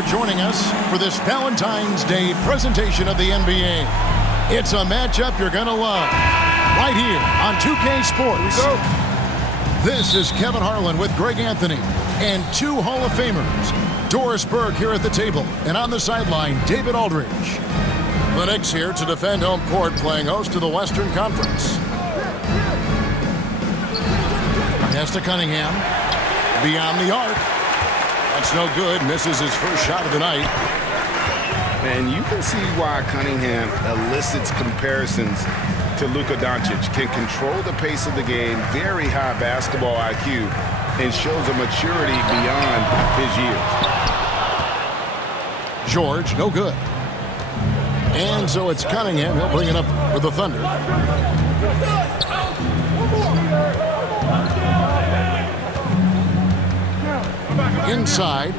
for joining us for this Valentine's Day presentation of the NBA. It's a matchup you're going to love right here on 2K Sports. Here we go. This is Kevin Harlan with Greg Anthony and two Hall of Famers, Doris Burke here at the table, and on the sideline, David Aldridge. The Knicks here to defend home court, playing host to the Western Conference. Pass to Cunningham. Beyond the arc. That's no good. Misses his first shot of the night. And you can see why Cunningham elicits comparisons to Luka Doncic. Can control the pace of the game, very high basketball IQ, and shows a maturity beyond his years. George, no good. And so it's Cunningham. He'll bring it up with the Thunder. Inside.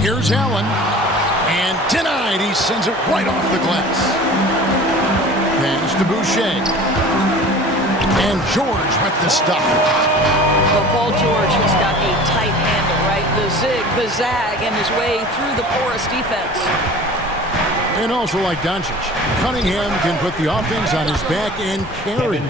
Here's Allen. And denied. He sends it right off the glass. Pass to Boucher. And George with the stop. Well, Paul George has got a tight handle, right? The zig, the zag, and his way through the porous defense. And also, like Doncic, Cunningham can put the offense on his back and carry.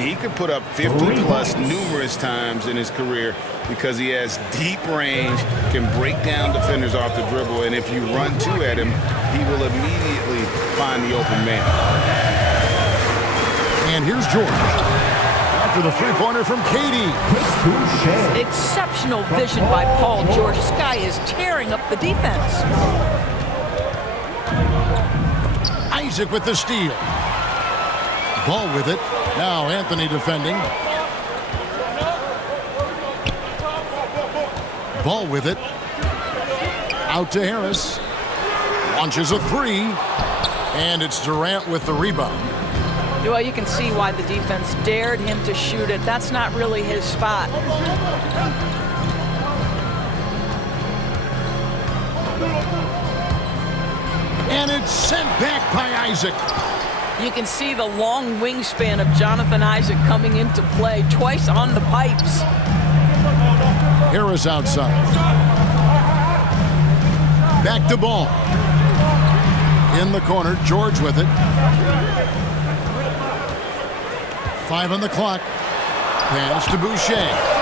He could put up 50-plus numerous times in his career because he has deep range, can break down defenders off the dribble, and if you run two at him, he will immediately find the open man. And here's George. After the three-pointer from KD. Exceptional vision by Paul George. This guy is tearing up the defense. Isaac with the steal. Ball with it. Now Anthony defending. Ball with it. Out to Harris. Launches a three. And it's Durant with the rebound. Well, you can see why the defense dared him to shoot it. That's not really his spot. And it's sent back by Isaac. You can see the long wingspan of Jonathan Isaac coming into play twice on the pipes. Harris outside. Back to ball. In the corner, George with it. 5 on the clock. Pass to Boucher.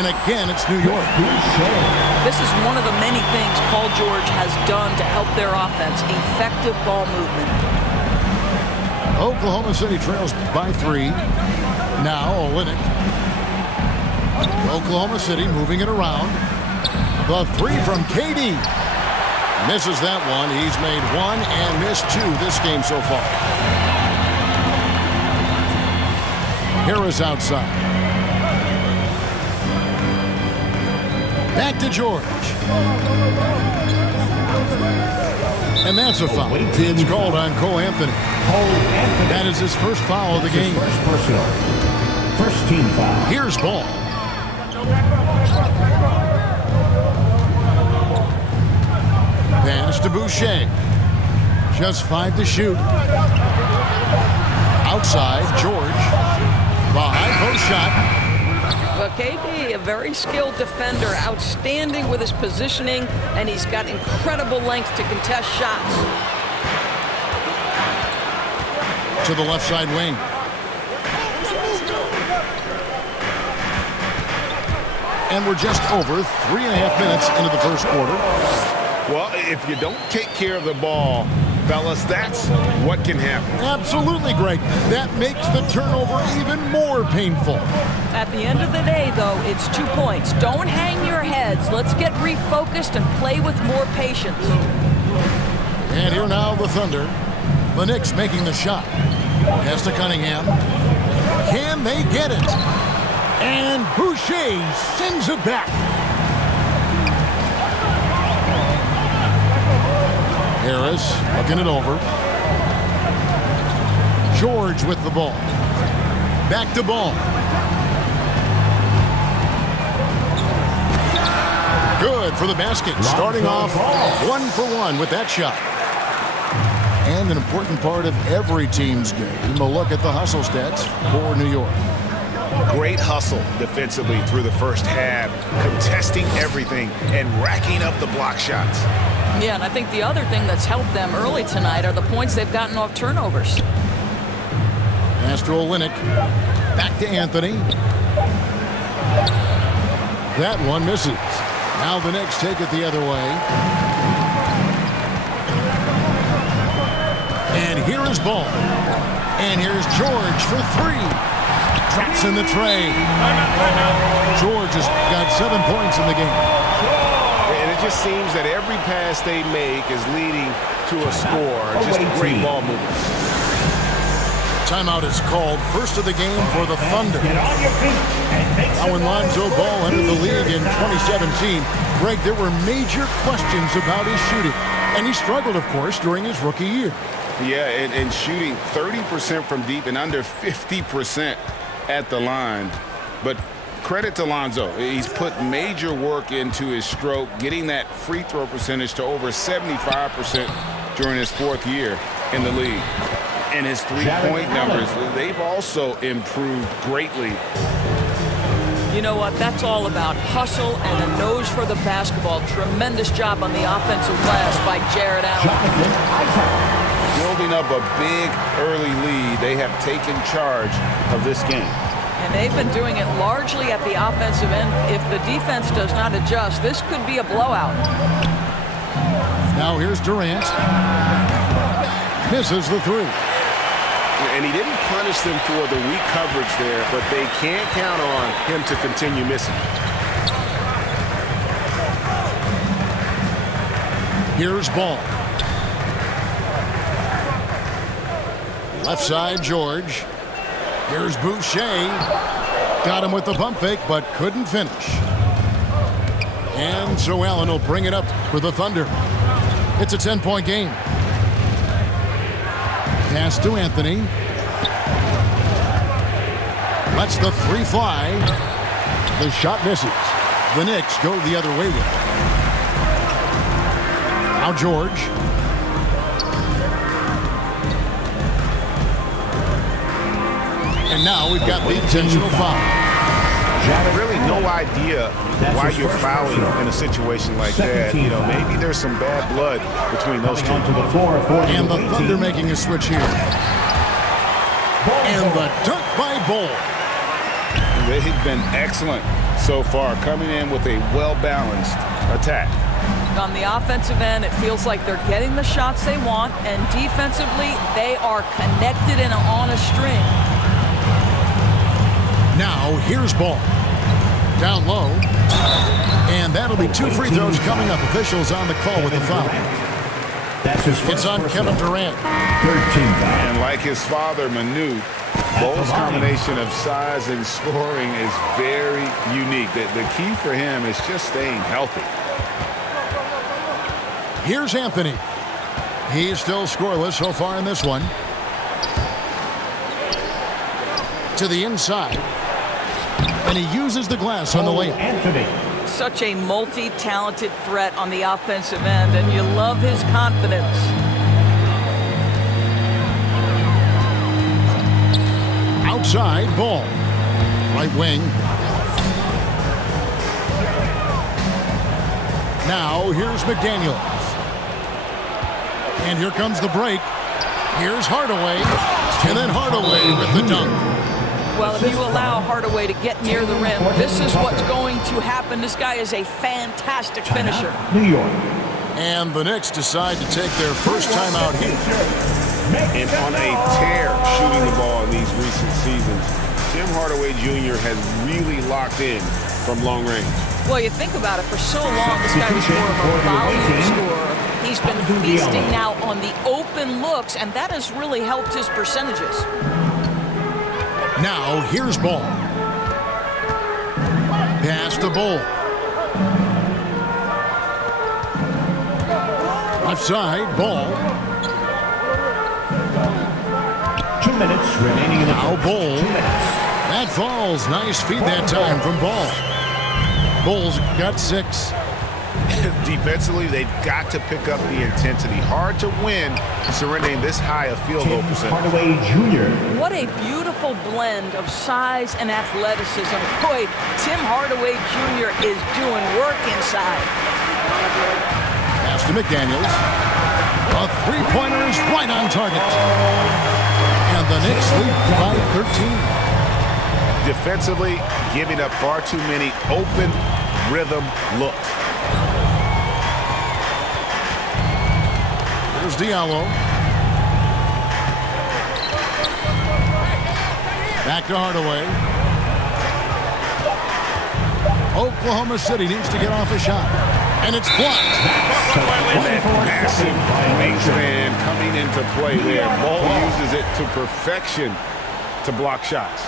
And again, it's New York. This is one of the many things Paul George has done to help their offense. Effective ball movement. Oklahoma City trails by 3. Now Olynyk. Oklahoma City moving it around. The 3 from KD. Misses that one. He's made 1 and missed 2 this game so far. Harris outside. Back to George. And that's a foul. It's called on Cole Anthony. That is his first foul of the game. First team foul. Here's Ball. Pass to Boucher. Just 5 to shoot. Outside, George. The high post shot. Well, KD, a very skilled defender, outstanding with his positioning, and he's got incredible length to contest shots. To the left side wing. And we're just over 3.5 minutes into the first quarter. Well, if you don't take care of the ball, fellas, that's what can happen. Absolutely, Greg. That makes the turnover even more painful. At the end of the day, though, it's 2 points. Don't hang your heads. Let's get refocused and play with more patience. And here now the Thunder. The Knicks making the shot. Pass to Cunningham. Can they get it? And Boucher sends it back. Harris looking it over. George with the ball. Back to Ball. Good for the basket. Starting off 1 for 1 with that shot. And an important part of every team's game, a look at the hustle stats for New York. Great hustle defensively through the first half, contesting everything and racking up the block shots. Yeah, and I think the other thing that's helped them early tonight are the points they've gotten off turnovers. Pass to Olynyk. Back to Anthony. That one misses. Now the Knicks take it the other way. And here is Ball. And here's George for 3. Traps in the tray. George has got 7 points in the game. And it just seems that every pass they make is leading to a score. Just great ball movement. Timeout is called. First of the game for the Thunder. Now when Lonzo Ball entered the league in 2017, Greg, there were major questions about his shooting. And he struggled, of course, during his rookie year. Yeah, and shooting 30% from deep and under 50% at the line. But credit to Lonzo. He's put major work into his stroke, getting that free throw percentage to over 75% during his 4th year in the league. And his three-point numbers, they've also improved greatly. You know what? That's all about hustle and a nose for the basketball. Tremendous job on the offensive glass by Jared Allen. Building up a big early lead, they have taken charge of this game. And they've been doing it largely at the offensive end. If the defense does not adjust, this could be a blowout. Now here's Durant. Misses the 3. And he didn't punish them for the weak coverage there, but they can't count on him to continue missing. Here's Ball. Left side, George. Here's Boucher. Got him with the pump fake, but couldn't finish. And so Allen will bring it up for the Thunder. It's a 10-point game. Pass to Anthony. Lets the 3 fly. The shot misses. The Knicks go the other way with it. Now George. And now we've got the intentional foul. Really no idea why you're fouling in a situation like that. You know, maybe there's some bad blood between those two. And the Thunder making a switch here. And the dunk by Ball. They've been excellent so far, coming in with a well-balanced attack. On the offensive end, it feels like they're getting the shots they want, and defensively, they are connected and on a string. Now, here's ball. Down low. And that'll be 2 free throws coming up. Officials on the call with the foul. That's his first It's on Kevin Durant. 13 foul. And like his father, Manu, Bol's combination of size and scoring is very unique. The key for him is just staying healthy. Here's Anthony. He's still scoreless so far in this one. To the inside. And he uses the glass on the layup. Anthony. Such a multi-talented threat on the offensive end, and you love his confidence. Outside ball. Right wing. Now here's McDaniels. And here comes the break. Here's Hardaway. And then Hardaway with the dunk. Well, if you allow Hardaway to get near the rim, this is what's going to happen. This guy is a fantastic finisher. New York. And the Knicks decide to take their first time out here. And on a tear shooting the ball in these recent seasons, Tim Hardaway Jr. has really locked in from long range. Well, you think about it, for so long, this guy was more of a volume scorer. He's been feasting now on the open looks, and that has really helped his percentages. Now, here's ball. Pass to Ball. Left side, Ball. 2 minutes remaining in the Now first. Ball. 2 minutes. That falls. Nice feed that time from Ball. Bull's got 6. Defensively, they've got to pick up the intensity. Hard to win surrendering this high a field goal Tim percentage. Hardaway Jr. What a beautiful blend of size and athleticism. Boy, Tim Hardaway Jr. is doing work inside. Pass to McDaniels. A three-pointer is right on target. And the Knicks lead by 13. Defensively, giving up far too many open rhythm looks. Here's Diallo. Back to Hardaway. Oklahoma City needs to get off a shot. And it's blocked. That massive wingspan coming into play there. Ball uses it to perfection to block shots.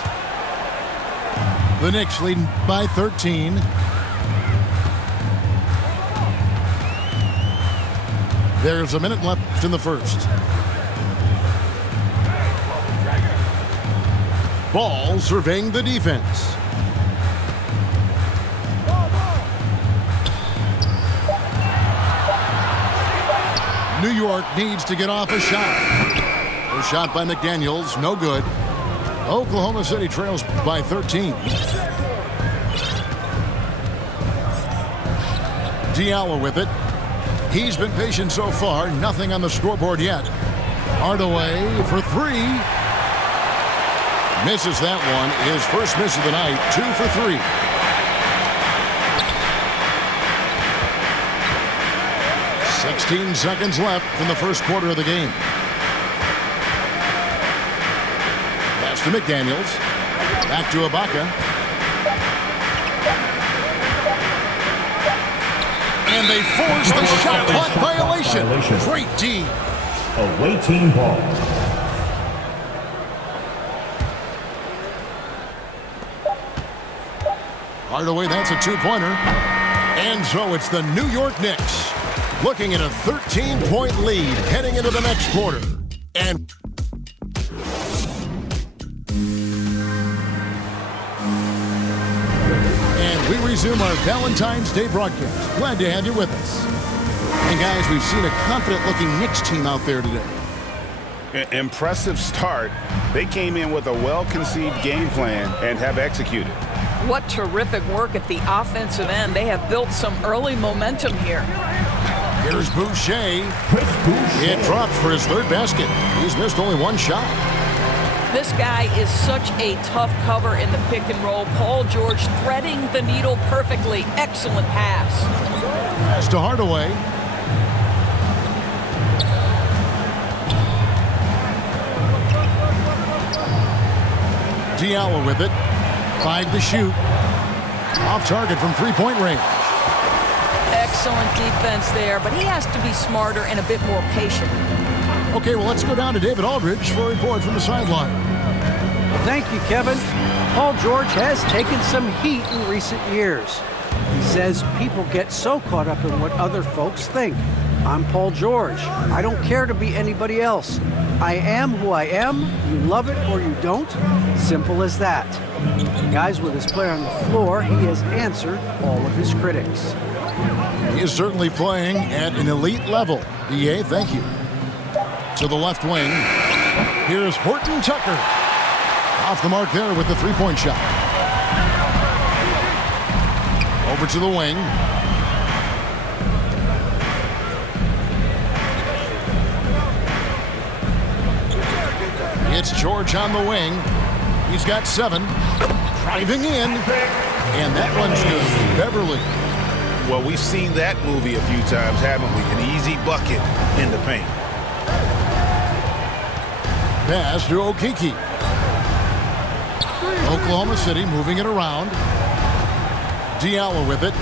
The Knicks leading by 13. There's a minute left in the first. Ball surveying the defense. New York needs to get off a shot. A shot by McDaniels, no good. Oklahoma City trails by 13. Diallo with it. He's been patient so far. Nothing on the scoreboard yet. Hardaway for 3. Misses that one. His first miss of the night. 2 for 3. Seconds left in the first quarter of the game. Pass to McDaniels. Back to Ibaka. And they force the shot clock violation. Great D. Away team ball. Hardaway, that's a 2-pointer. And so it's the New York Knicks looking at a 13-point lead heading into the next quarter. And we resume our Valentine's Day broadcast. Glad to have you with us. And guys, we've seen a confident-looking Knicks team out there today. Impressive start. They came in with a well-conceived game plan and have executed. What terrific work at the offensive end. They have built some early momentum here. Here's Boucher. Chris Boucher. It drops for his third basket. He's missed only one shot. This guy is such a tough cover in the pick and roll. Paul George threading the needle perfectly. Excellent pass. Pass to Hardaway. Diallo with it. 5 to shoot. Off target from three-point range. Excellent defense there, but he has to be smarter and a bit more patient. Okay, well, let's go down to David Aldridge for a report from the sideline. Thank you, Kevin. Paul George has taken some heat in recent years. He says people get so caught up in what other folks think. I'm Paul George. I don't care to be anybody else. I am who I am. You love it or you don't. Simple as that. Guys, with his play on the floor, he has answered all of his critics. He is certainly playing at an elite level. DA, thank you. To the left wing. Here's Horton Tucker. Off the mark there with the three-point shot. Over to the wing. It's George on the wing. He's got 7. Driving in. And that one's good. Beverly. Well, we've seen that movie a few times, haven't we? An easy bucket in the paint. Pass to Okeke. Oklahoma City moving it around. Diallo with it.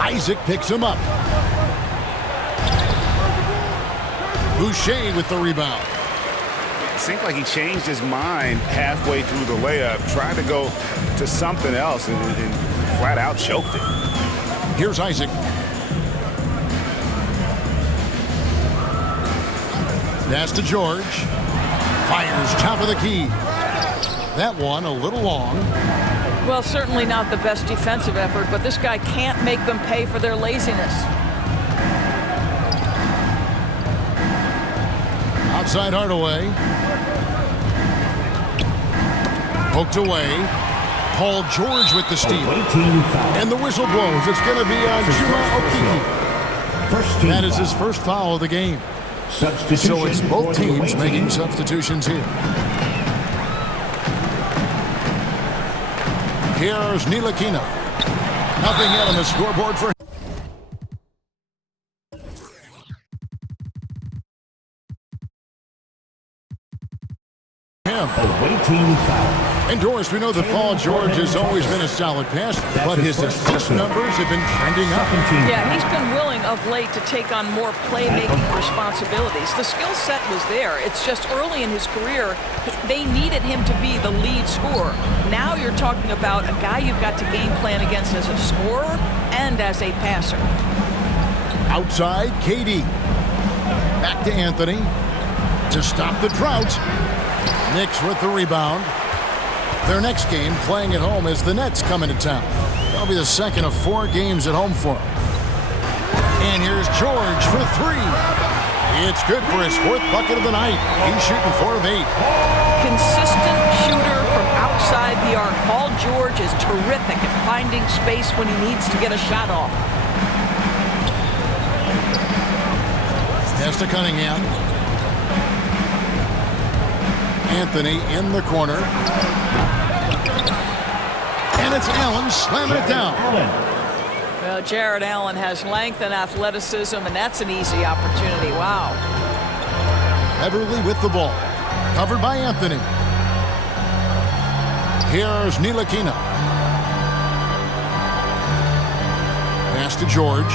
Isaac picks him up. Boucher with the rebound. It seemed like he changed his mind halfway through the layup, tried to go to something else, and flat out choked it. Here's Isaac. Pass to George. Fires top of the key. That one a little long. Well, certainly not the best defensive effort, but this guy can't make them pay for their laziness. Outside Hardaway. Poked away. Paul George with the steal. And the whistle blows. It's going to be on Juma Okeke. That is his first foul of the game. So it's both teams making substitutions here. Here's Ntilikina. Nothing yet on the scoreboard for him. And Doris, we know that Paul George has always been a solid passer, but his assist numbers have been trending up. Yeah, he's been willing of late to take on more playmaking responsibilities. The skill set was there. It's just early in his career, they needed him to be the lead scorer. Now you're talking about a guy you've got to game plan against as a scorer and as a passer. Outside, KD. Back to Anthony to stop the drought. Knicks with the rebound. Their next game, playing at home, as the Nets come into town. That'll be the second of 4 games at home for them. And here's George for 3. It's good for his 4th bucket of the night. He's shooting 4 of 8. Consistent shooter from outside the arc. Paul George is terrific at finding space when he needs to get a shot off. Pass to Cunningham. Anthony in the corner. And it's Allen slamming it down. Well, Jared Allen has length and athleticism, and that's an easy opportunity. Wow. Beverly with the ball. Covered by Anthony. Here's Ntilikina. Pass to George.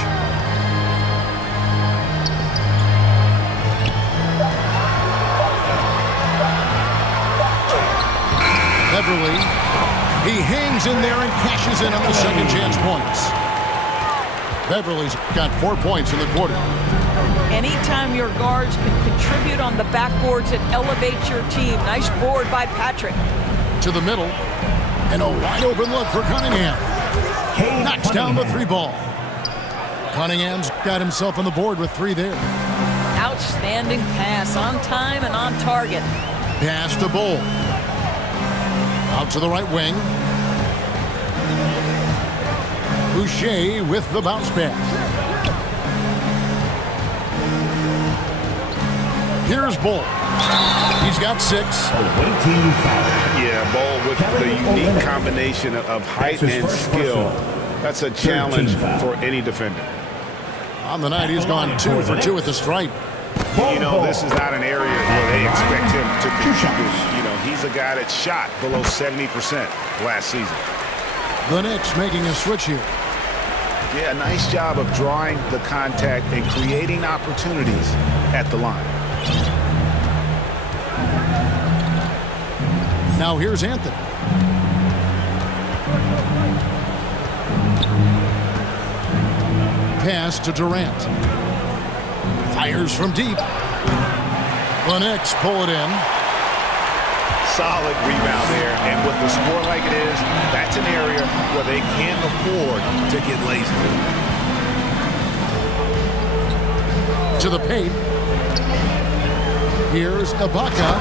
Beverly. He hangs in there and cashes in on the second chance points. Beverly's got 4 points in the quarter. Anytime your guards can contribute on the backboards, it elevates your team. Nice board by Patrick. To the middle. And a wide open look for Cunningham. Knocks down the 3 ball. Cunningham's got himself on the board with 3 there. Outstanding pass, on time and on target. Pass to Bull. Out to the right wing. Boucher with the bounce pass. Here's Bull. He's got 6. Awaiting foul. Yeah, Ball with the unique combination of height and skill. That's a challenge for any defender. On the night, he's gone 2 for 2 at the stripe. You know, this is not an area where they expect him to contribute. You know, he's a guy that shot below 70% last season. The Knicks making a switch here. Yeah, nice job of drawing the contact and creating opportunities at the line. Now here's Anthony. Pass to Durant. Fires from deep. The Knicks pull it in. Solid rebound there, and with the score like it is, that's an area where they can't afford to get lazy. To the paint. Here's Ibaka.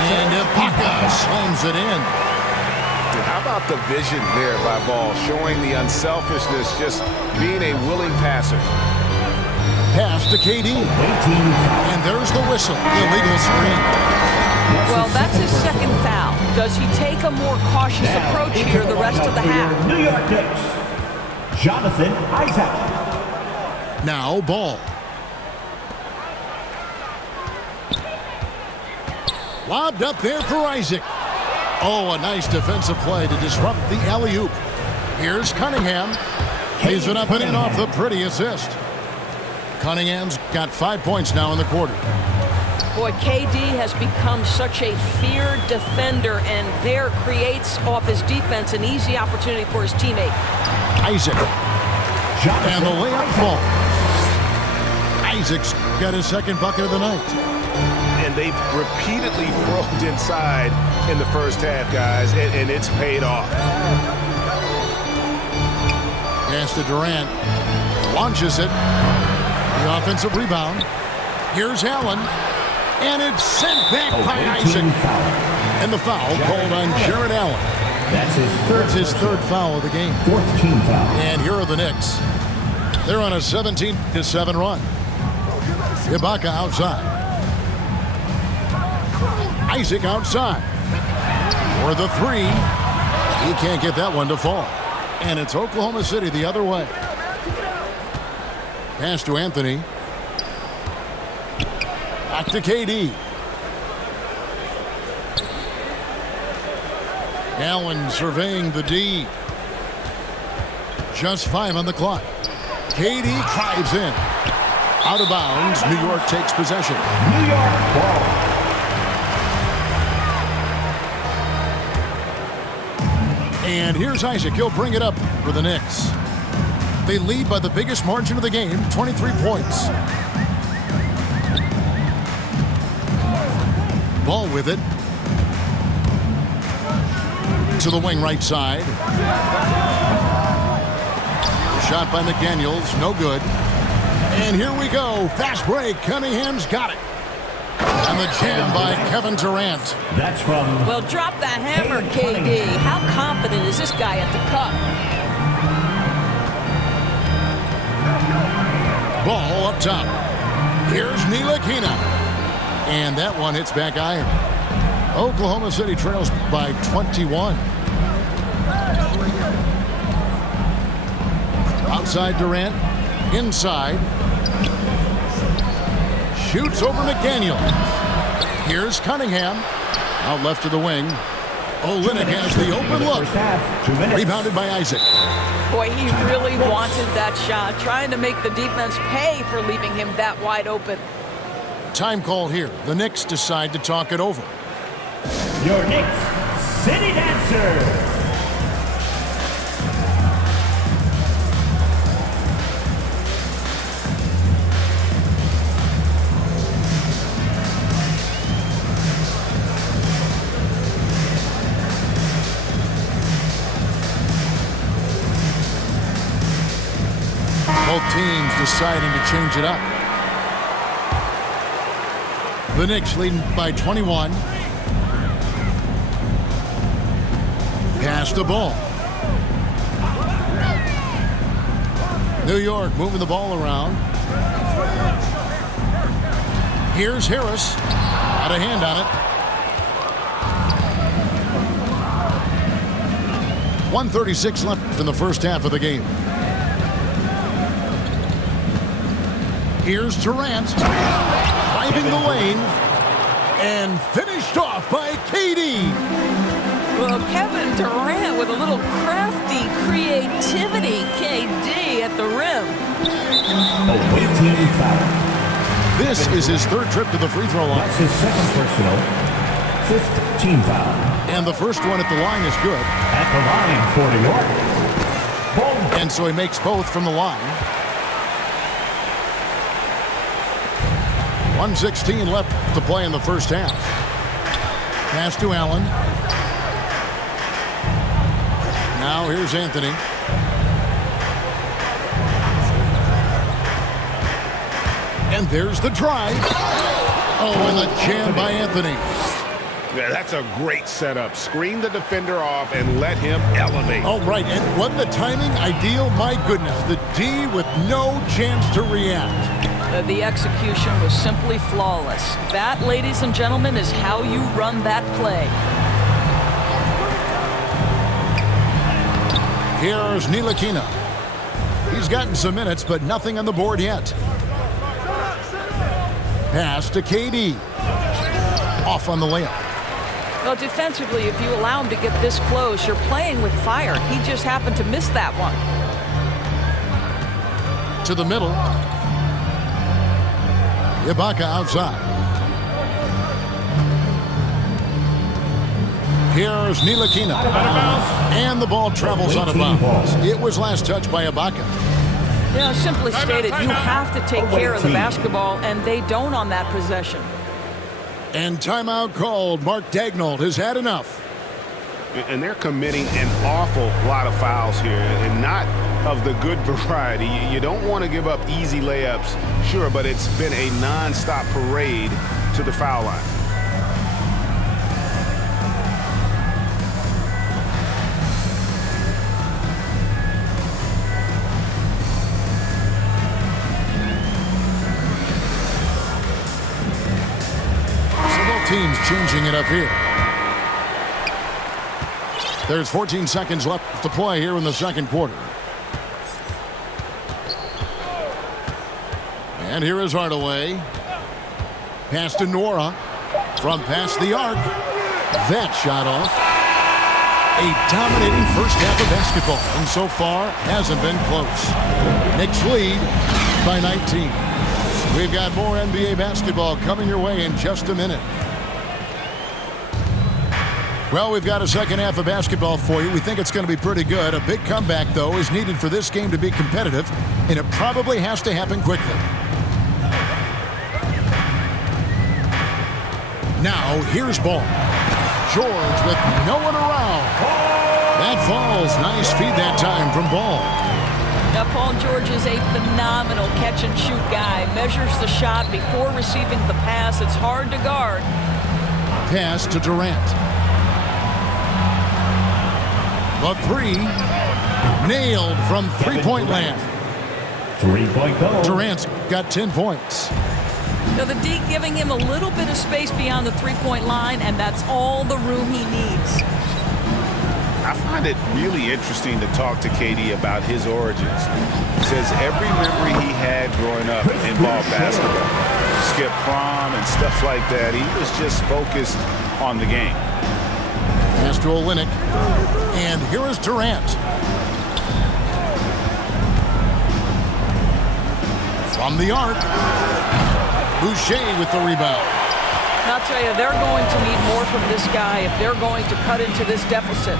And Ibaka slams it in. How about the vision there by Ball, showing the unselfishness, just being a willing passer. Pass to KD. And there's the whistle. Illegal screen. Well, that's his second foul. Does he take a more cautious approach here the rest of the half? New York Knicks, Jonathan Isaac. Now Ball. Lobbed up there for Isaac. Oh, a nice defensive play to disrupt the alley-oop. Here's Cunningham. Lays it up and in off the pretty assist. Cunningham's got 5 points now in the quarter. Boy, KD has become such a feared defender, and there creates off his defense an easy opportunity for his teammate. Isaac. And the layup falls. Isaac's got his second bucket of the night. And they've repeatedly probed inside in the first half, guys, and it's paid off. Pass to Durant. Launches it. The offensive rebound. Here's Allen. And it's sent back by Isaac. And the foul called on Jared Allen. That's his third foul of the game. 4th team foul. And here are the Knicks. They're on a 17-7 run. Ibaka outside. Isaac outside. For the 3. He can't get that one to fall. And it's Oklahoma City the other way. Pass to Anthony. Back to KD. Allen surveying the D. Just 5 on the clock. KD drives in. Out of bounds. New York takes possession. New York ball. And here's Isaac. He'll bring it up for the Knicks. They lead by the biggest margin of the game, 23 points. Ball with it. To the wing right side. Shot by McDaniels, no good. And here we go. Fast break. Cunningham's got it. And the jam by Kevin Durant. That's from... Well, drop the hammer, KD. How confident is this guy at the cup? Ball up top. Here's Ntilikina. And that one hits back iron. Oklahoma City trails by 21. Outside Durant. Inside. Shoots over McDaniel. Here's Cunningham. Out left to the wing. Olynyk has the open look. Rebounded by Isaac. Boy, he really wanted that shot, trying to make the defense pay for leaving him that wide open. Time call here. The Knicks decide to talk it over. Your Knicks City Dancer. Both teams deciding to change it up. The Knicks leading by 21. Pass the ball. New York moving the ball around. Here's Harris. Got a hand on it. 1:36 left in the first half of the game. Here's Durant, driving the lane, and finished off by KD. Well, Kevin Durant with a little crafty creativity. KD at the rim. A team foul. This is his third trip to the free throw line. That's his second personal. Fifth team foul. And the first one at the line is good. At the line, 41. Boom. And so he makes both from the line. 1:16 left to play in the first half. Pass to Allen. Now here's Anthony. And there's the drive. Oh, and the jam by Anthony. Yeah, that's a great setup. Screen the defender off and let him elevate. Oh, right. And what the timing? Ideal. My goodness. The D with no chance to react. The execution was simply flawless. That, ladies and gentlemen, is how you run that play. Here's Ntilikina. He's gotten some minutes, but nothing on the board yet. Pass to KD. Off on the layup. Well, defensively, if you allow him to get this close, you're playing with fire. He just happened to miss that one. To the middle. Ibaka outside. Here's Ntilikina. And the ball travels out of bounds. It was last touched by Ibaka. You know, simply stated, you have to take care of the basketball, and they don't on that possession. And timeout called. Mark Daigneault has had enough. And they're committing an awful lot of fouls here, and not of the good variety. You don't want to give up easy layups, sure, but it's been a non-stop parade to the foul line. Teams changing it up here. There's 14 seconds left to play here in the second quarter. And here is Hardaway. Pass to Nora. From past the arc. That shot off. A dominating first half of basketball. And so far, hasn't been close. Knicks lead by 19. We've got more NBA basketball coming your way in just a minute. Well, we've got a second half of basketball for you. We think it's going to be pretty good. A big comeback, though, is needed for this game to be competitive, and it probably has to happen quickly. Now, here's Ball. George with no one around. That falls. Nice feed that time from Ball. Now, Paul George is a phenomenal catch-and-shoot guy. Measures the shot before receiving the pass. It's hard to guard. Pass to Durant. The three, nailed from three-point land. 3-point goal. Durant's got 10 points. Now the D giving him a little bit of space beyond the three-point line, and that's all the room he needs. I find it really interesting to talk to KD about his origins. He says every memory he had growing up involved basketball. Skip prom and stuff like that. He was just focused on the game. Pass to Olynyk. And here is Durant. From the arc. Boucher with the rebound. I'll tell you, they're going to need more from this guy if they're going to cut into this deficit.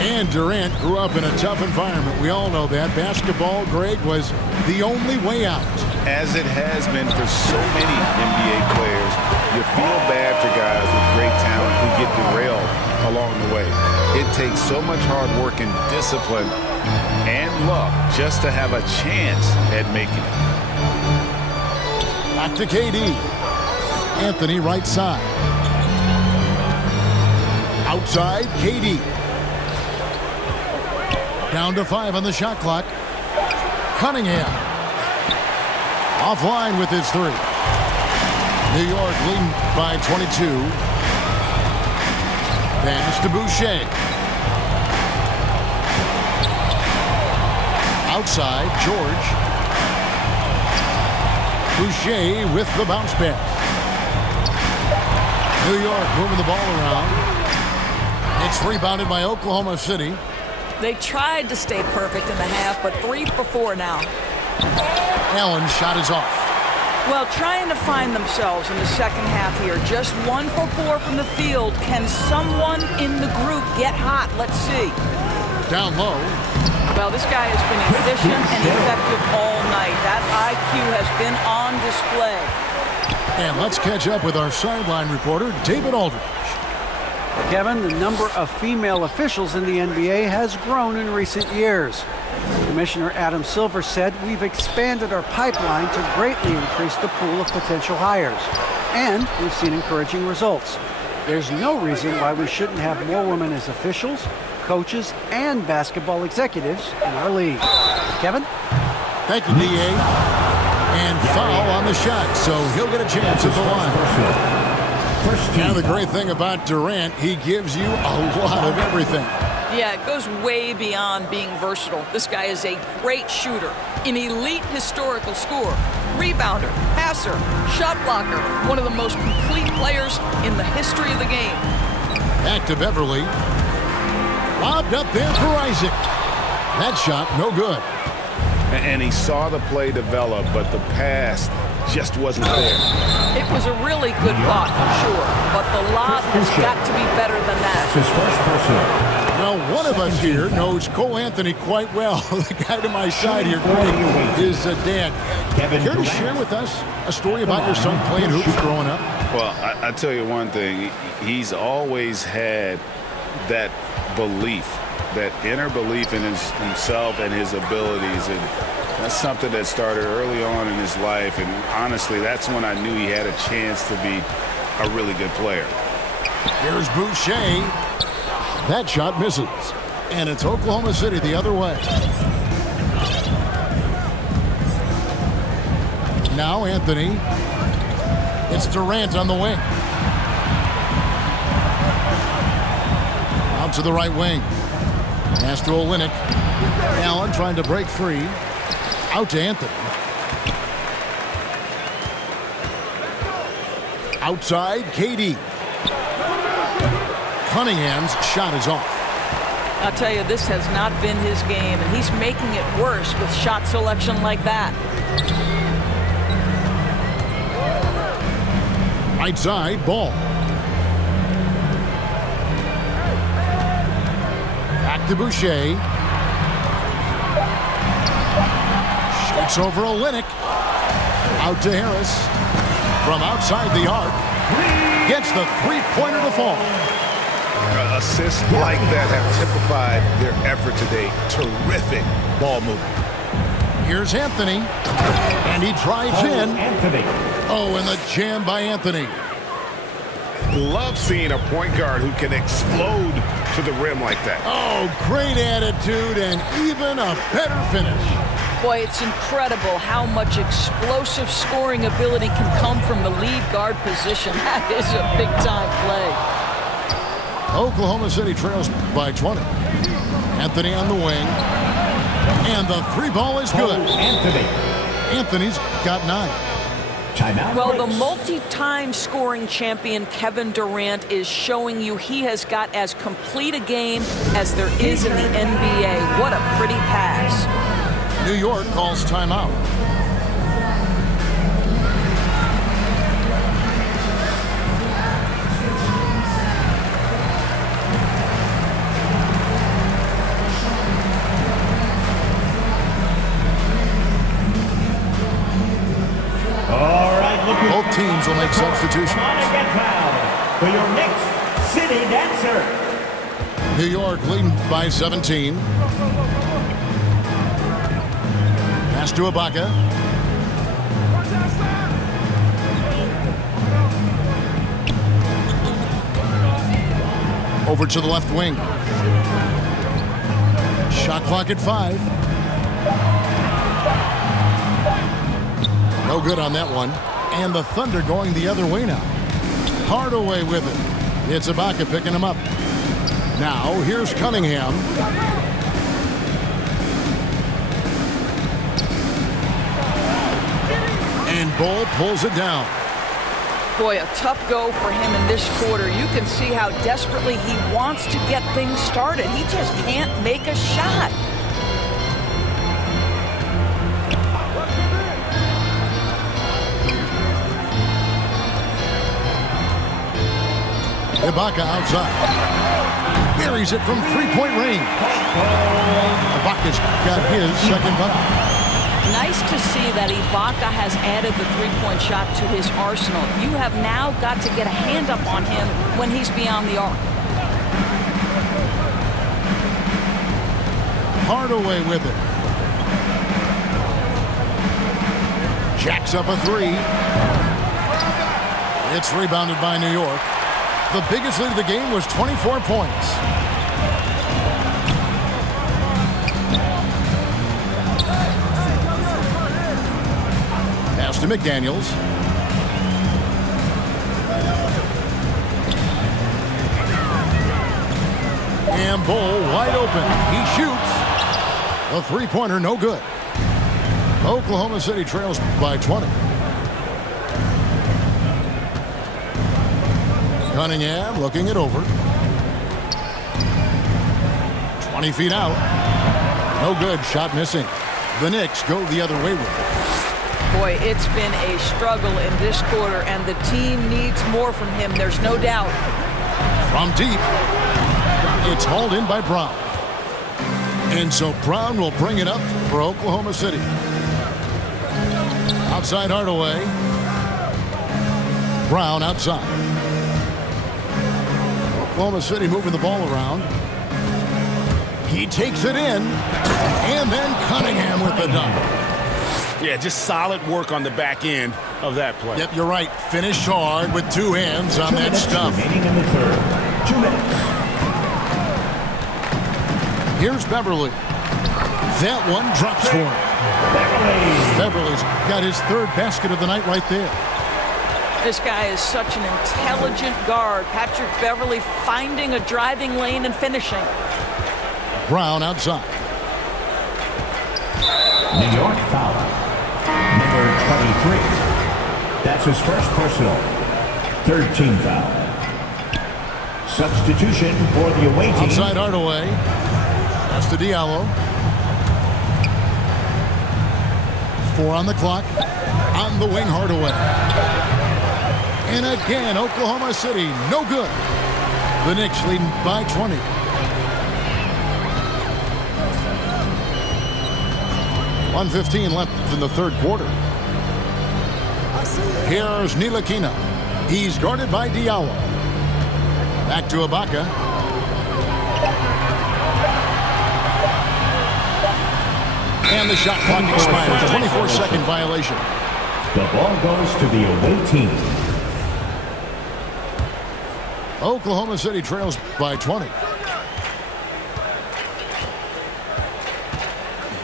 And Durant grew up in a tough environment. We all know that. Basketball, Greg, was the only way out. As it has been for so many NBA players, you feel bad for guys with great talent who get derailed along the way. It takes so much hard work and discipline and luck just to have a chance at making it. Back to KD. Anthony right side. Outside, KD. Down to 5 on the shot clock. Cunningham. Offline with his three. New York leading by 22. Pass to Boucher. Outside, George. Boucher with the bounce pass. New York moving the ball around. It's rebounded by Oklahoma City. They tried to stay perfect in the half, but 3 for 4 now. Allen's shot is off. Well, trying to find themselves in the second half here. Just 1 for 4 from the field. Can someone in the group get hot? Let's see. Down low. Well, this guy has been efficient and effective all night. That IQ has been on display. And let's catch up with our sideline reporter, David Aldridge. Kevin, the number of female officials in the NBA has grown in recent years. Commissioner Adam Silver said, "We've expanded our pipeline to greatly increase the pool of potential hires. And we've seen encouraging results. There's no reason why we shouldn't have more women as officials, coaches, and basketball executives in our league." Kevin? Thank you, D.A. And foul on the shot, so he'll get a chance at the line. Now, the great thing about Durant, he gives you a lot of everything. Yeah, it goes way beyond being versatile. This guy is a great shooter, an elite historical scorer, rebounder, passer, shot blocker, one of the most complete players in the history of the game. Back to Beverly. Lobbed up there for Isaac. That shot, no good. And he saw the play develop, but the pass just wasn't there. It was a really good block for sure, but the lob has got to be better than that. His first personal. Now, one of us here knows Cole Anthony quite well. The guy to my side here, Greg, is Dan. Care to share with us a story about your son playing hoops growing up? Well, I tell you one thing. He's always had that belief, that inner belief in himself and his abilities. And that's something that started early on in his life. And honestly, that's when I knew he had a chance to be a really good player. Here's Boucher. That shot misses. And it's Oklahoma City the other way. Now Anthony. It's Durant on the wing. Out to the right wing. Pass to Olynyk. Allen trying to break free. Out to Anthony. Outside, KD. Cunningham's shot is off. I'll tell you, this has not been his game, and he's making it worse with shot selection like that. Right side, Ball. Back to Boucher. Shoots over Olynyk. Out to Harris. From outside the arc. Gets the three-pointer to fall. Assists like that have typified their effort today. Terrific ball movement. Here's Anthony. And he drives in. Anthony. Oh, and the jam by Anthony. Love seeing a point guard who can explode to the rim like that. Oh, great attitude and even a better finish. Boy, it's incredible how much explosive scoring ability can come from the lead guard position. That is a big-time play. Oklahoma City trails by 20. Anthony on the wing. And the three ball is good. Anthony. Anthony's got 9. Timeout. Well, the multi-time scoring champion Kevin Durant is showing you he has got as complete a game as there is in the NBA. What a pretty pass. New York calls timeout. Both teams will make substitutions. For your Knicks City Dancer. New York leading by 17. Pass to Ibaka. Over to the left wing. Shot clock at 5. No good on that one. And the Thunder going the other way now. Hardaway with it. It's Ibaka picking him up. Now here's Cunningham. And Bull pulls it down. Boy, a tough go for him in this quarter. You can see how desperately he wants to get things started. He just can't make a shot. Ibaka outside. Buries it from three-point range. Ibaka's got his second bucket. Nice to see that Ibaka has added the three-point shot to his arsenal. You have now got to get a hand up on him when he's beyond the arc. Hardaway with it. Jacks up a three. It's rebounded by New York. The biggest lead of the game was 24 points. Pass to McDaniels. And Bull wide open. He shoots. A three-pointer, no good. Oklahoma City trails by 20. Cunningham looking it over. 20 feet out. No good. Shot missing. The Knicks go the other way with it. Boy, it's been a struggle in this quarter, and the team needs more from him. There's no doubt. From deep. It's hauled in by Brown. And so Brown will bring it up for Oklahoma City. Outside Hardaway. Brown outside. Oklahoma City moving the ball around. He takes it in. And then Cunningham with the dunk. Yeah, just solid work on the back end of that play. Yep, you're right. Finished hard with two hands on that stuff. Remaining in the third. 2 minutes. Here's Beverly. That one drops for him. Beverly's got his third basket of the night right there. This guy is such an intelligent guard. Patrick Beverly finding a driving lane and finishing. Brown outside. New York foul. Number 23. That's his first personal. Third team foul. Substitution for the away team. Outside Hardaway. That's to Diallo. 4 on the clock. On the wing, Hardaway. And again, Oklahoma City, no good. The Knicks leading by 20. .115 left in the third quarter. Here's Ntilikina. He's guarded by Diallo. Back to Ibaka. And the shot clock expires. 24-second violation. The ball goes to the away team. Oklahoma City trails by 20.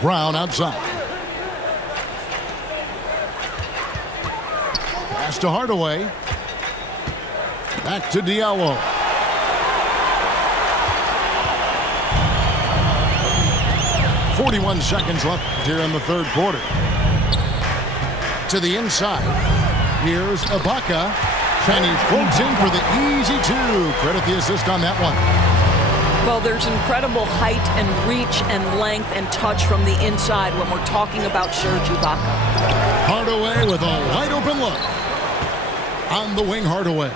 Brown outside. Pass to Hardaway. Back to Diallo. .41 seconds left here in the third quarter. To the inside. Here's Ibaka. And he floats in for the easy two. Credit the assist on that one. Well, there's incredible height and reach and length and touch from the inside when we're talking about Serge Ibaka. Hardaway with a wide open look. On the wing, Hardaway.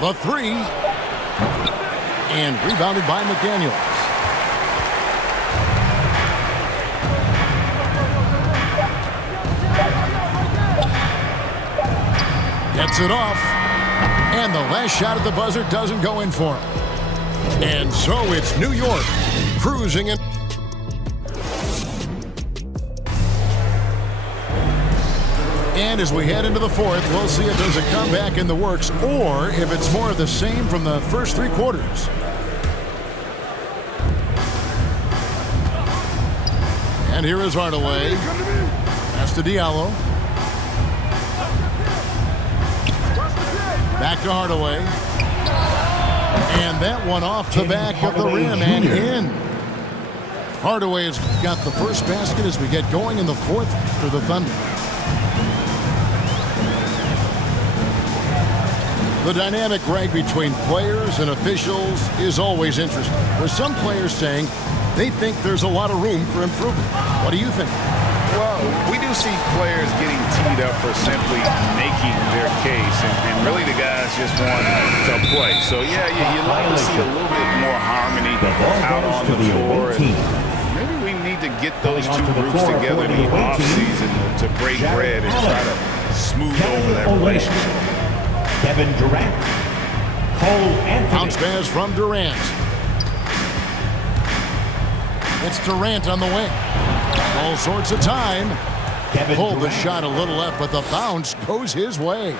The three. And rebounded by McDaniels. Gets it off. And the last shot at the buzzer doesn't go in for him. And so it's New York cruising in. And as we head into the fourth, we'll see if there's a comeback in the works or if it's more of the same from the first three quarters. And here is Hardaway. Pass to Diallo. Back to Hardaway. And that one off the back of the rim and in. Hardaway has got the first basket as we get going in the fourth for the Thunder. The dynamic rag between players and officials is always interesting, with some players saying they think there's a lot of room for improvement. What do you think? Well, we do see players getting teed up for simply making their case, and really the guys just want to play. So, yeah, you'd like to see a little bit more harmony out on the floor. Maybe we need to get those two groups together in the offseason to break bread and try to smooth over that relationship. Kevin Durant. Cole Anthony. Bounce pass from Durant. It's Durant on the wing. All sorts of time. Pulled the shot a little left, but the bounce goes his way.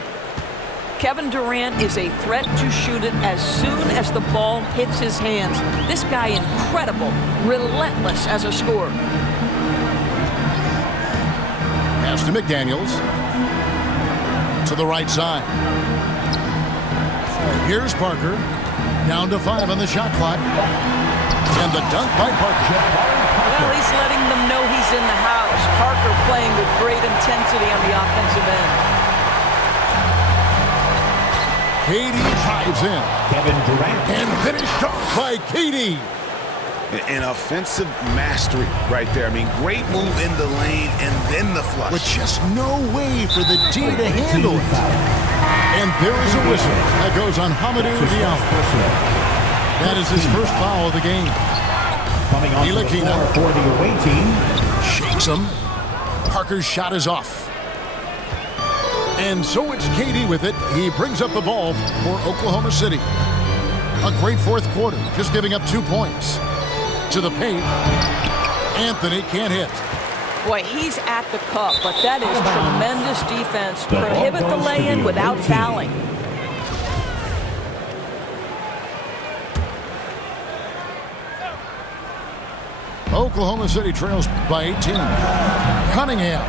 Kevin Durant is a threat to shoot it as soon as the ball hits his hands. This guy incredible, relentless as a scorer. Pass to McDaniels. To the right side. Here's Parker. Down to 5 on the shot clock. And the dunk by Parker. Well, he's letting them know he's in the house. Parker playing with great intensity on the offensive end. KD drives in. Kevin Durant. And finished off by KD. An offensive mastery right there. I mean, great move in the lane and then the flush. With just no way for the D to handle it. And there is a whistle that goes on Hamidou Diallo. That is his first foul of the game. Coming on the floor for the away team. Shakes him. Parker's shot is off. And so it's KD with it. He brings up the ball for Oklahoma City. A great fourth quarter, just giving up 2 points. To the paint. Anthony can't hit. Boy, he's at the cup, but that is tremendous defense. Prohibit the lay-in without fouling. Oklahoma City trails by 18. Cunningham.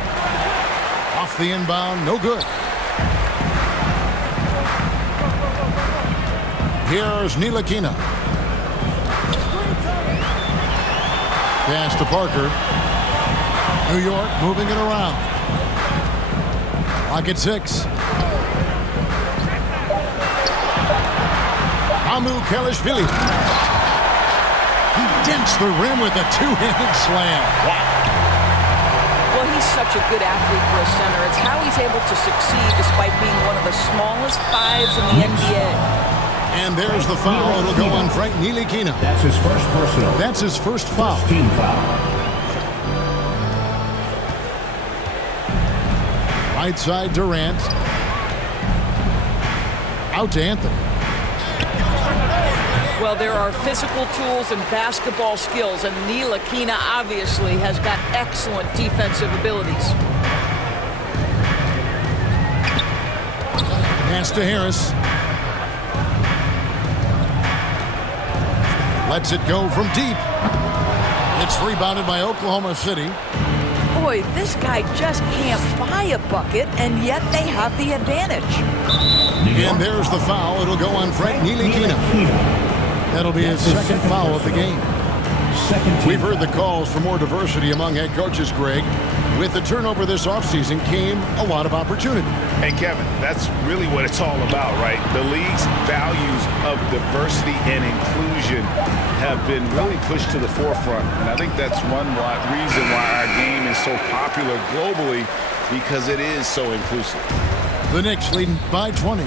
Off the inbound, no good. Here's Ntilikina. Pass to Parker. New York moving it around. Clock at 6. Kelishvili. He dents the rim with a two-handed slam. Wow. Well, he's such a good athlete for a center. It's how he's able to succeed despite being one of the smallest fives in the NBA. And there's the foul. It'll go on Frank Ntilikina. That's his first personal. That's his first foul. First team foul. Right side, Durant. Out to Anthony. Well, there are physical tools and basketball skills, and Ntilikina obviously has got excellent defensive abilities. Pass to Harris. Lets it go from deep. It's rebounded by Oklahoma City. Boy, this guy just can't buy a bucket, and yet they have the advantage. And there's the foul. It'll go on Frank Ntilikina. That'll be his second foul of the game. We've heard the calls for more diversity among head coaches, Greg. With the turnover this offseason came a lot of opportunity. Hey, Kevin, that's really what it's all about, right? The league's values of diversity and inclusion have been really pushed to the forefront. And I think that's one reason why our game is so popular globally, because it is so inclusive. The Knicks leading by 20.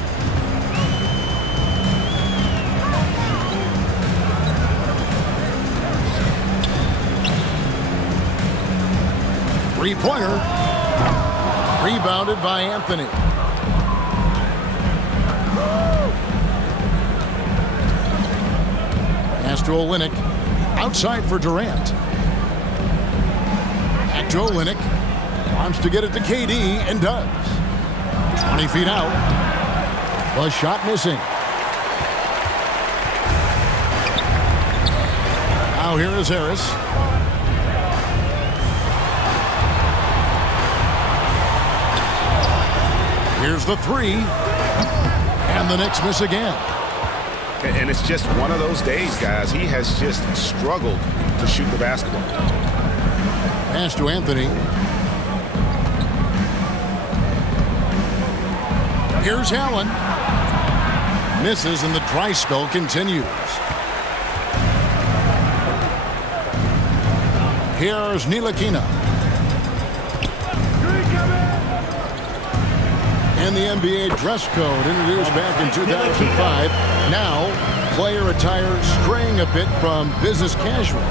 Three-pointer. Rebounded by Anthony. Pass to Olynyk. Outside for Durant. Back to Olynyk. Wants to get it to KD and does. 20 feet out. The shot missing. Now here is Harris. Here's the three. And the Knicks miss again. And it's just one of those days, guys. He has just struggled to shoot the basketball. Pass to Anthony. Here's Allen. Misses, and the dry spell continues. Here's Ntilikina. And the NBA dress code introduced back in 2005. Now, player attire straying a bit from business casual.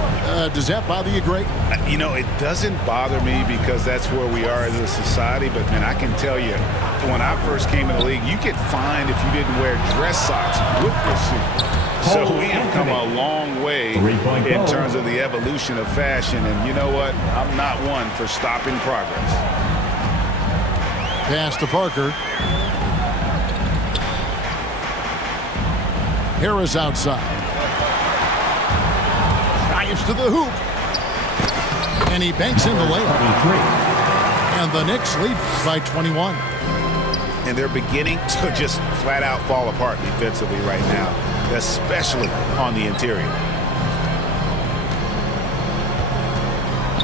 Does that bother you, Greg? You know, it doesn't bother me because that's where we are as a society. But, man, I can tell you, when I first came in the league, you get fined if you didn't wear dress socks with the suit. So we have come a long way in terms of the evolution of fashion. And you know what? I'm not one for stopping progress. Pass to Parker. Harris outside. Drives to the hoop. And he banks in the layup. And the Knicks lead by 21. And they're beginning to just flat out fall apart defensively right now, especially on the interior.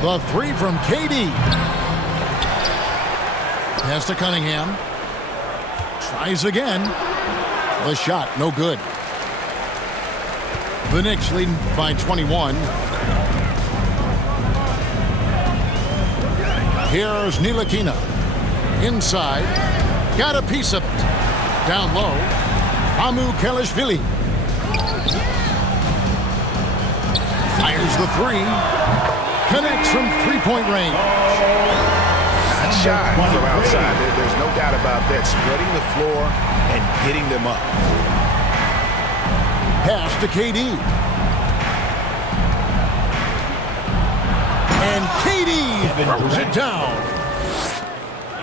The three from KD. Pass to Cunningham. Tries again. The shot, no good. The Knicks lead by 21. Here's Ntilikina. Inside. Got a piece of it. Down low. Kelishvili. Fires the three. Connects from three-point range. Not shy from outside. There's no doubt about that. Spreading the floor and getting them up. Pass to KD. And KD throws it down.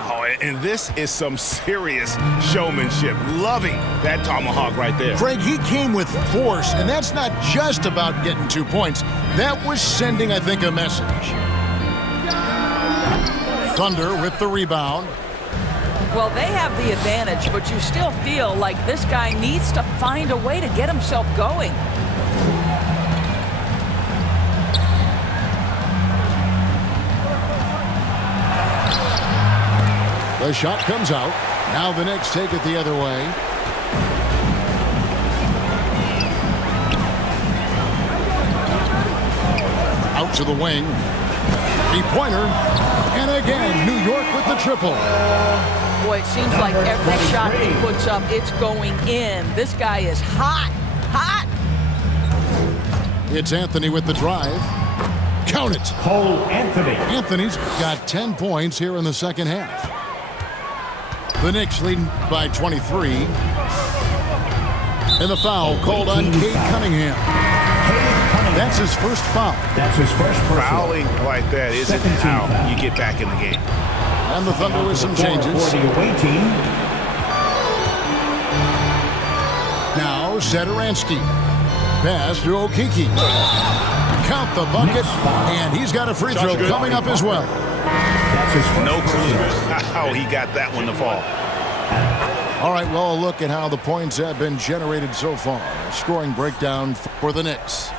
Oh, and this is some serious showmanship. Loving that tomahawk right there. Greg, he came with force, and that's not just about getting 2 points. That was sending, I think, a message. Thunder with the rebound. Well, they have the advantage, but you still feel like this guy needs to find a way to get himself going. The shot comes out. Now the Knicks take it the other way. Out to the wing. Three-pointer. And again, New York with the triple. Boy, it seems like every shot he puts up, it's going in. This guy is hot. Hot. It's Anthony with the drive. Count it. Cole Anthony. Anthony's got 10 points here in the second half. The Knicks leading by 23. And the foul called on Cade Cunningham. That's his first foul. That's his first personal. Fouling like that isn't how you get back in the game. And the Thunder with some changes. For the away team. Now Satoransky. Pass to Okeke. Count the bucket. And he's got a free throw coming up as well. That's his first No clue personal. how he got that one to fall. All right, well, a look at how the points have been generated so far. Scoring breakdown for the Knicks.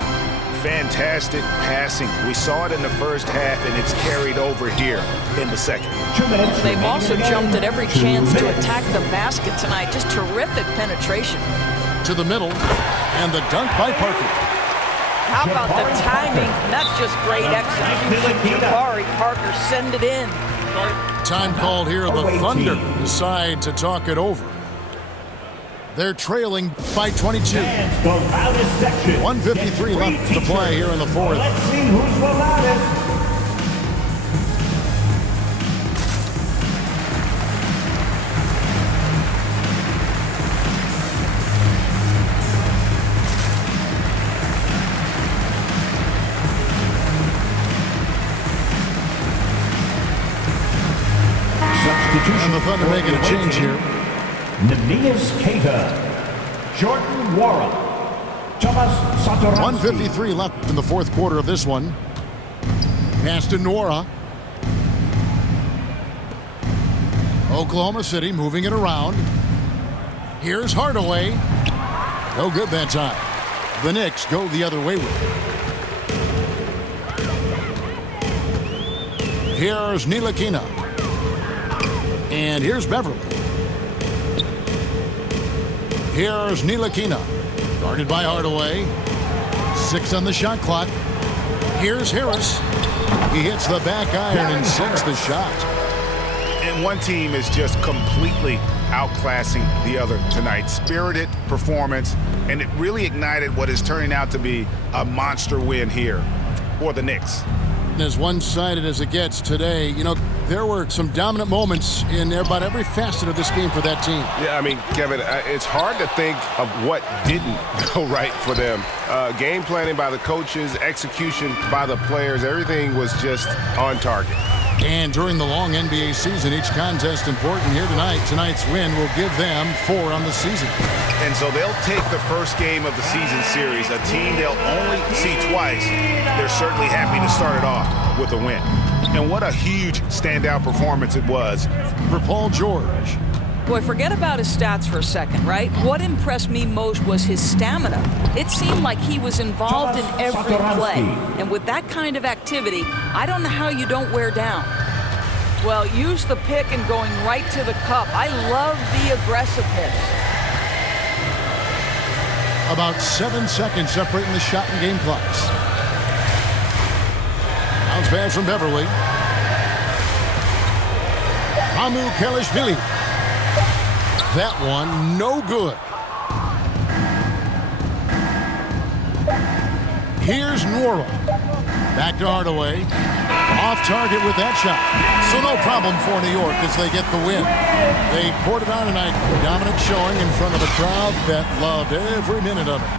Fantastic passing. We saw it in the first half, and it's carried over here in the second. 2 minutes. They've remaining also in the game. jumped at every 2 chance to minutes. attack the basket tonight. Just terrific penetration. To the middle. And the dunk by Parker. How about the timing? That's just great execution. Jabari Parker send it in. Time called here. The Away Thunder team. decide to talk it over. They're trailing by 22. And the loudest section. 1:53 left to play here in the fourth. Let's see who's the loudest. And the Thunder making a change here. Nemias Keita, Jordan Wara, Thomas Satoransky. 1:53 left in the fourth quarter of this one. Pass to Nora. Oklahoma City moving it around. Here's Hardaway. No good that time. The Knicks go the other way with it. Here's Ntilikina. And here's Beverly. Here's Ntilikina. Guarded by Hardaway. 6 on the shot clock. Here's Harris. He hits the back iron and sinks the shot. And one team is just completely outclassing the other tonight. Spirited performance, and it really ignited what is turning out to be a monster win here for the Knicks. As one-sided as it gets today, you know, there were some dominant moments in about every facet of this game for that team. Yeah, I mean, Kevin, it's hard to think of what didn't go right for them. Game planning by the coaches, execution by the players, everything was just on target. And during the long NBA season, each contest important here tonight. Tonight's win will give them 4 on the season. And so they'll take the first game of the season series, a team they'll only see twice. They're certainly happy to start it off with a win. And what a huge standout performance it was for Paul George. Boy, forget about his stats for a second, right? What impressed me most was his stamina. It seemed like he was involved in every play. And with that kind of activity, I don't know how you don't wear down. Well, use the pick and going right to the cup. I love the aggressiveness. About 7 seconds separating the shot and game clocks. Bounce pass from Beverly. Hamu Kelishvili. That one, no good. Here's Nwora. Back to Hardaway. Off target with that shot. So no problem for New York as they get the win. They poured it on tonight. Dominant showing in front of a crowd that loved every minute of it.